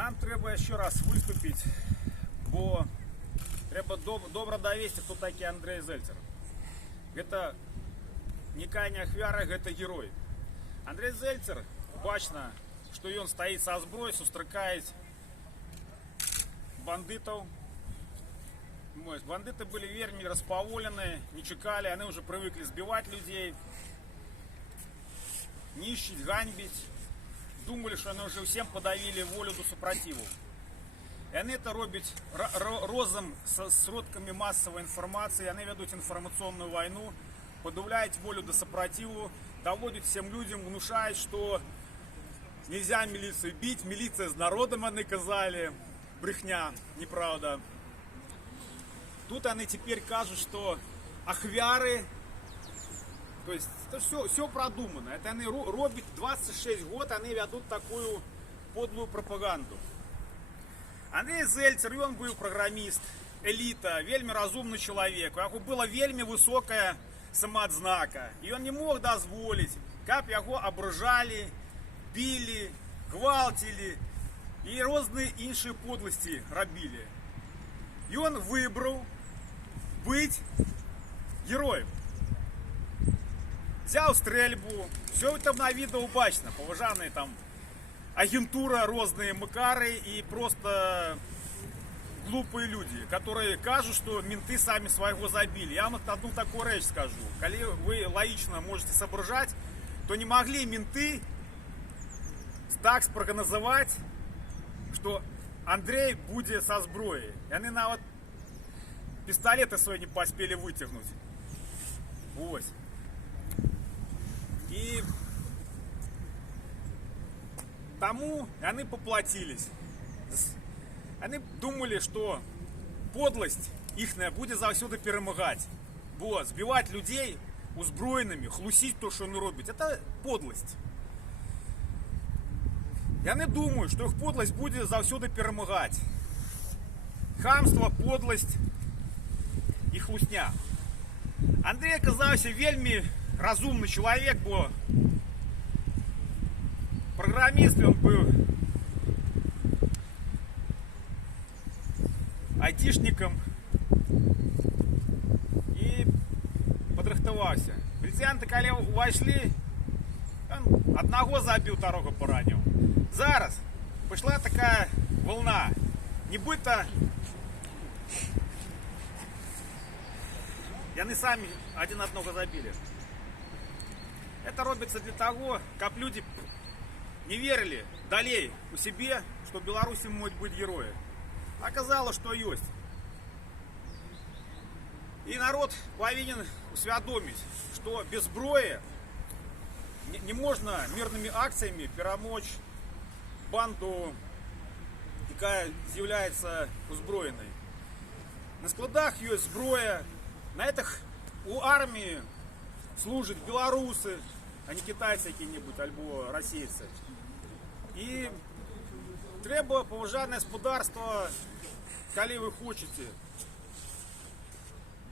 Нам треба ще раз виступити, бо треба добре довести, хто такий Андрей Зельцер. Гэта никая не ахвяра, гэта герой. Андрей Зельцер, бачна, што ён стаіць са зброей, сустракаюць бандытаў. Бандыты были вельмі распаволены, не чекали, они уже привыкли сбивать людей, нищить, ганьбить. Думали, что они уже всем подавили волю до супротиву. И они это робят розом с сродками массовой информации, они ведут информационную войну, подавляют волю до супротиву, доводят всем людям, внушают, что нельзя милицию бить, милиция с народом, они казали, брехня, неправда. Тут они теперь кажут, что ахвяры, то есть это все продумано. Это они робят 26 год, они ведут такую подлую пропаганду. Андрей Зельцер, он был программист, элита, вельми разумный человек. У него была вельми высокая самоотзнака. И он не мог дозволить, как его ображали, били, гвалтили и разные іншие подлости робили. И он выбрал быть героем. Взял стрельбу, все это на видео бачно, поважанные там агентура, разные макары и просто глупые люди, которые кажут, что менты сами своего забили. Я вам одну такую речь скажу. Если вы логично можете соображать, то не могли менты так спрогнозовать, что Андрей будет со зброей. И они нават пистолеты свои не поспели вытянуть. Вот. И тому они поплатились. Они думали, что подлость ихная будет завсёды перемагать. Вот, сбивать людей узброенными, хлусить то, что они робят. Это подлость. И они думают, что их подлость будет завсёды перемагать. Хамство, подлость и хлусня. Андрей оказался вельми разумный человек, бо программист, он был айтишником и подрыхтовался. Полицейанты, когда вошли, он одного забил, второго поранил. Зараз пошла такая волна, нібито яны сами один одного забили. Это робится для того, как люди не верили далей у себе, что в Беларуси могут быть герои. Оказалось, что есть. И народ повинен усведомить, что без зброи не можно мирными акциями перемочь банду, якая является узброенной. На складах есть зброя, на этих у армии служат белорусы, а не китайцы какие-нибудь, альбо российцы. И треба поважать господарство, коли вы хотите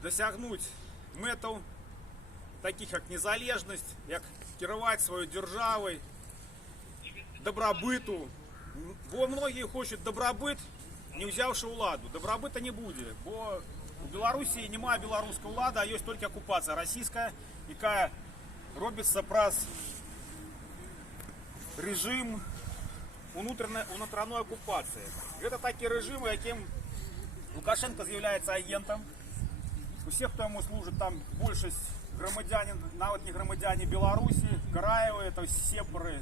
досягнуть метаў, таких как незалежность, як кіраваць свою державой, добробыту. Бо многие хочуть добробыт, не взявши уладу. Добробыта не будет, бо у Беларусі немає беларускай улады, а есть только оккупация российская, якая робится праз режим внутренней оккупации. Это такие режимы, яким Лукашенко является агентом. У всех, кто ему служит, там большесть громадянин, нават не громадяне Беларуси, Караева, это сепары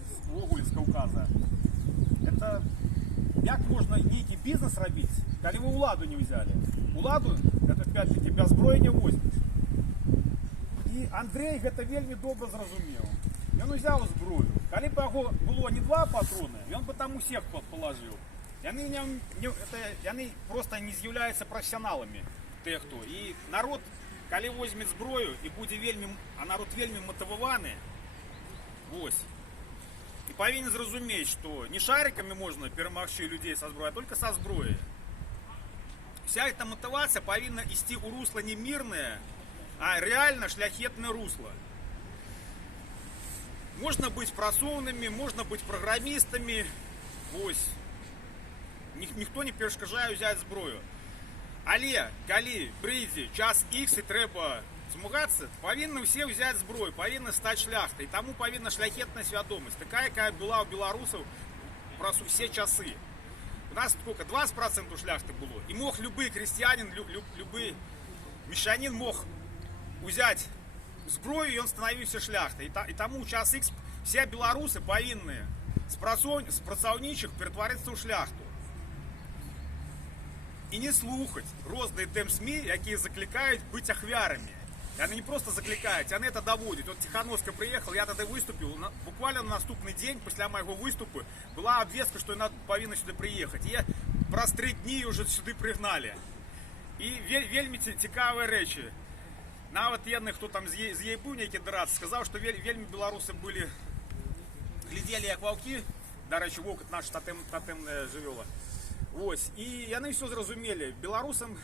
з Кавказа. Это як можно некий бизнес робить, коли вы уладу не взяли? Уладу, это опять-таки без зброї не возьмеш. И Андрей это вельми добре зрозумів. Він взяв зброю. Коли б його було не 2 патрони, він би там усіх положив. Вони просто не з'являються професіоналами тих, хто. І народ, коли візьме зброю, і буде вельми, а народ вельми мотивований, ось. І повинен зрозуміти, що не шариками можна перемогти людей со зброєю, а тільки со зброєю. Вся эта мотивация повинна идти у русла не мирное, а реально шляхетное русло. Можно быть просовными, можно быть программистами, ось. ніхто не перешкажає взяти зброю. Але, коли прийде час X і треба змагатися, повинні всі взяти зброю, повинні стати шляхтою. І тому повинна шляхетна свідомість, така, яка була у білорусів просто всі часи. У нас сколько? 20% шляхти було. І мог любий крестьянин, любий мещанин мог взяти зброю, і він становився шляхтой. І тому у час X всі білоруси повинні з працівничих перетворитися у шляхту. І не слухати різні СМІ, які закликають бути ахвярами. Вони не просто закликають, вони це доводять. От Тихановська приїхала, я тоді виступив. Буквально на наступний день, після моєго виступу, була обвістка, що вона повинна сюди приїхати. І про 3 дні вже сюди пригнали. І вельми цікаві речі. Навіть єдний, хто там з її був, який драться, сказав, що вельми білоруси були, глядели як вовки. До речі, вовк – наш тотемне живело. Ось, і вони все зрозуміли. Білорусам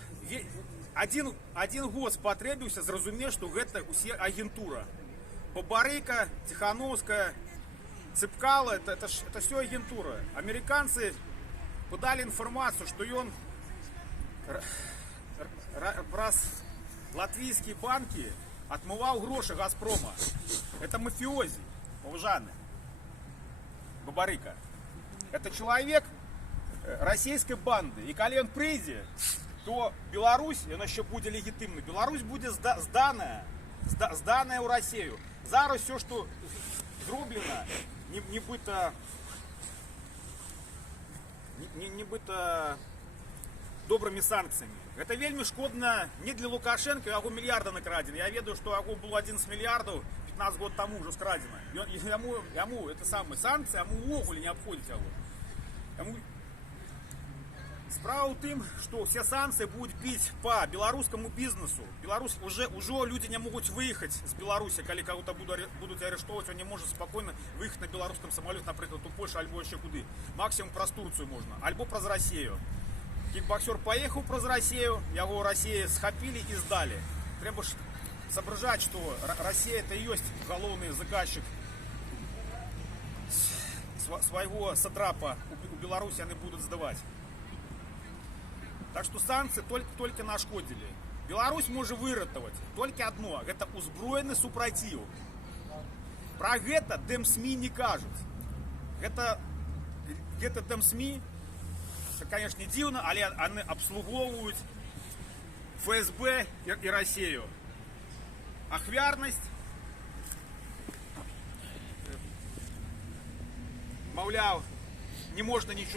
один год спотребився зрозуміти, що це усі агентура. Бабарика, Тихановська, Цепкало – це все агентура. Американці подали інформацію, що він раз латвійські банки отмывал гроши Газпрома. Это мафиози, уважаемые. Бабарика. Это человек российской банды. И когда он прийде, то Беларусь, она еще будет легитимна. Беларусь будет сданная у Россию. Зараз все, что зроблено, не быто добрыми санкциями. Это вельми шкодно не для Лукашенко, яго мільярда накрадено. Я ведаю, что яго было 11 миллиардов 15 год тому уже скрадено. Ему это самое санкции, ему увогуле не обходить его. Справа в тым, что все санкции будут бить по белорусскому бизнесу. Беларусь уже люди не могут выехать с Беларуси, когда кого-то будут арестовывать, он не может спокойно выехать на белорусском самолете, например, у Польши, альбо еще куды. Максимум про Турцию можно, альбо про Россию. Кикбоксер поехал про Россию, его в России схопили и сдали. Треба соображать, что Россия это и есть головный заказчик своего сатрапа у Беларуси они будут сдавать. Так что санкции только нашкодили. Беларусь может выратовать только одно, это узброенный супротив. Про это ДМСМИ не кажут. Это ДМСМИ, конечно, не дивно, але они обслуговують ФСБ и Россию. Ахвярность, мовляв, не можна нічого